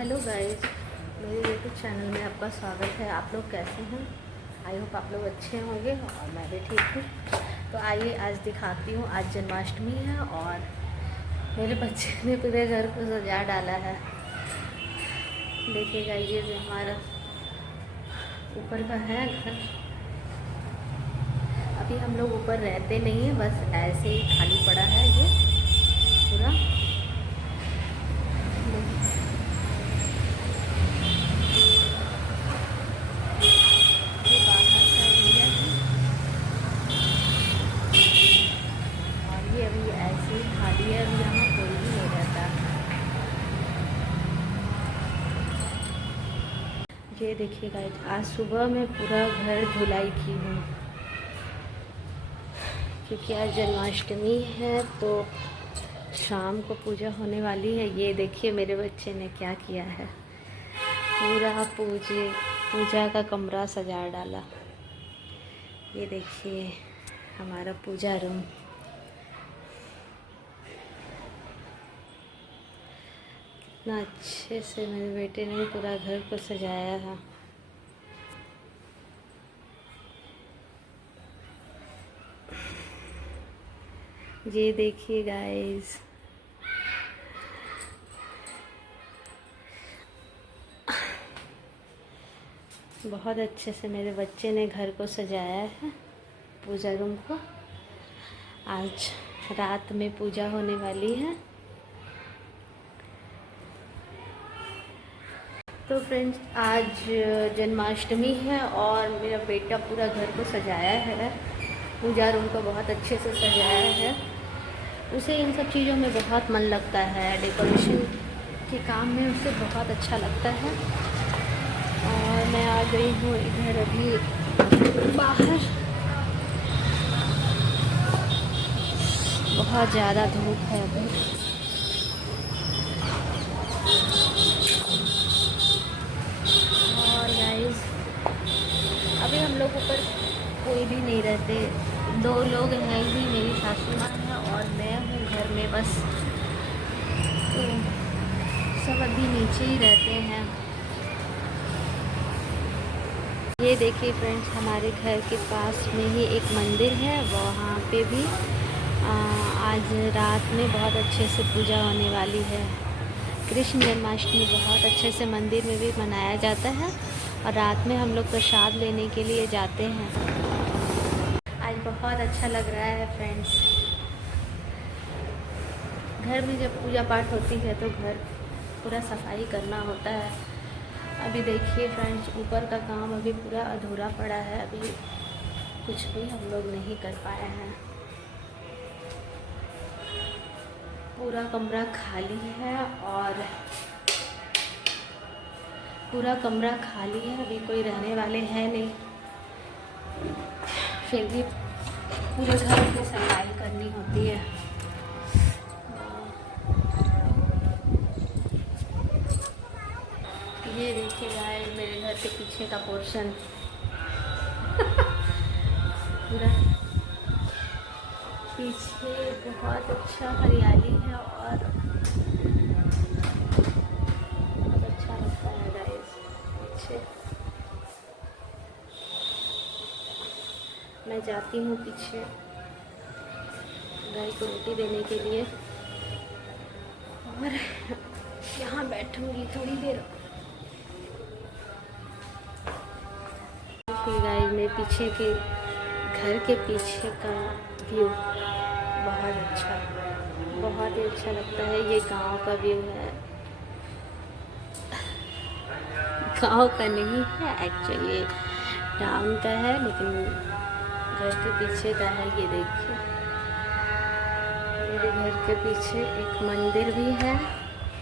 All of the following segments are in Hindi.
हेलो गाइस, मेरे यूट्यूब चैनल में आपका स्वागत है। आप लोग कैसे हैं? आई होप आप लोग अच्छे होंगे और मैं भी ठीक हूँ। तो आइए आज दिखाती हूँ। आज जन्माष्टमी है और मेरे बच्चे ने पूरे घर को सजा डाला है। देखिएगा, ये जो हमारा ऊपर का है घर, अभी हम लोग ऊपर रहते नहीं हैं, बस ऐसे ही खाली पड़ा है ये पूरा। अभी ऐसे ही खाली है, अभी यहाँ कोई भी नहीं रहता। ये देखिएगा, आज सुबह मैं पूरा घर धुलाई की हूँ क्योंकि आज जन्माष्टमी है तो शाम को पूजा होने वाली है। ये देखिए मेरे बच्चे ने क्या किया है, पूरा पूजा का कमरा सजा डाला। ये देखिए हमारा पूजा रूम। इतना अच्छे से मेरे बेटे ने पूरा घर को सजाया है। ये देखिए गाइस, बहुत अच्छे से मेरे बच्चे ने घर को सजाया है, पूजा रूम को। आज रात में पूजा होने वाली है। तो फ्रेंड्स, आज जन्माष्टमी है और मेरा बेटा पूरा घर को सजाया है, पूजा रूम को बहुत अच्छे से सजाया है। उसे इन सब चीज़ों में बहुत मन लगता है, डेकोरेशन के काम में उसे बहुत अच्छा लगता है। और मैं आ गई हूँ इधर अभी बाहर। बहुत ज़्यादा धूप है अभी। अभी हम लोग ऊपर कोई भी नहीं रहते, 2 लोग हैं ही, मेरी सासू माँ है और मैं हूँ घर में बस। तो सब अभी नीचे ही रहते हैं। ये देखिए फ्रेंड्स, हमारे घर के पास में ही एक मंदिर है, वहाँ पे भी आज रात में बहुत अच्छे से पूजा होने वाली है। कृष्ण जन्माष्टमी बहुत अच्छे से मंदिर में भी मनाया जाता है और रात में हम लोग प्रसाद लेने के लिए जाते हैं। आज बहुत अच्छा लग रहा है फ्रेंड्स। घर में जब पूजा पाठ होती है तो घर पूरा सफाई करना होता है। अभी देखिए फ्रेंड्स, ऊपर का काम अभी पूरा अधूरा पड़ा है, अभी कुछ भी हम लोग नहीं कर पाए हैं। पूरा कमरा खाली है और पूरा कमरा खाली है, अभी कोई रहने वाले हैं नहीं। फिर भी पूरे घर की सफाई करनी होती है। ये देखिए गाइस, मेरे घर के पीछे का पोर्शन पूरा पीछे बहुत अच्छा हरियाली है और बहुत अच्छा लगता है गाइस। पीछे मैं जाती हूँ पीछे गाय को रोटी देने के लिए और यहाँ बैठूंगी थोड़ी देर। गाइस, मेरे पीछे के घर के पीछे का व्यू बहुत ही अच्छा लगता है। ये गांव का व्यू है, गांव का नहीं है एक्चुअली, टाउन का है, लेकिन घर के पीछे का है। ये देखिए मेरे घर के पीछे एक मंदिर भी है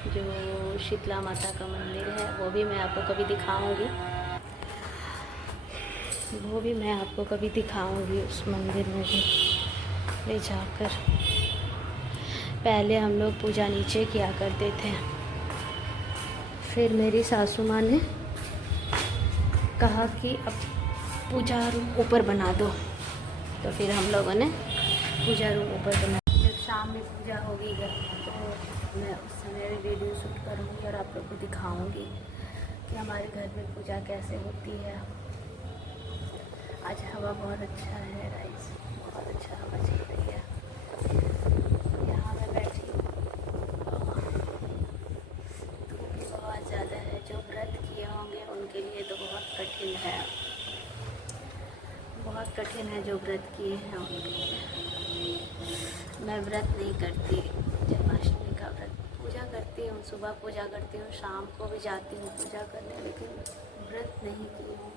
जो शीतला माता का मंदिर है। वो भी मैं आपको कभी दिखाऊंगी, उस मंदिर में भी ले जाकर। पहले हम लोग पूजा नीचे किया करते थे, फिर मेरी सासू माँ ने कहा कि अब पूजा रूम ऊपर बना दो, तो फिर हम लोगों ने पूजा रूम ऊपर बनाया। जब शाम में पूजा होगी तो मैं उस मैं भी वीडियो शूट करूँगी और आप लोग को दिखाऊँगी कि हमारे घर में पूजा कैसे होती है। आज हवा बहुत अच्छा है गाइस, बहुत अच्छा हवा चल रही है। यहाँ मैं बैठी हूँ, धूप भी बहुत ज़्यादा है। जो व्रत किए होंगे उनके लिए तो बहुत कठिन है, बहुत कठिन है जो व्रत किए हैं उनके लिए। मैं व्रत नहीं करती, जन्माष्टमी का व्रत पूजा करती हूँ, सुबह पूजा करती हूँ, शाम को भी जाती हूँ पूजा करने, लेकिन व्रत नहीं की हूँ।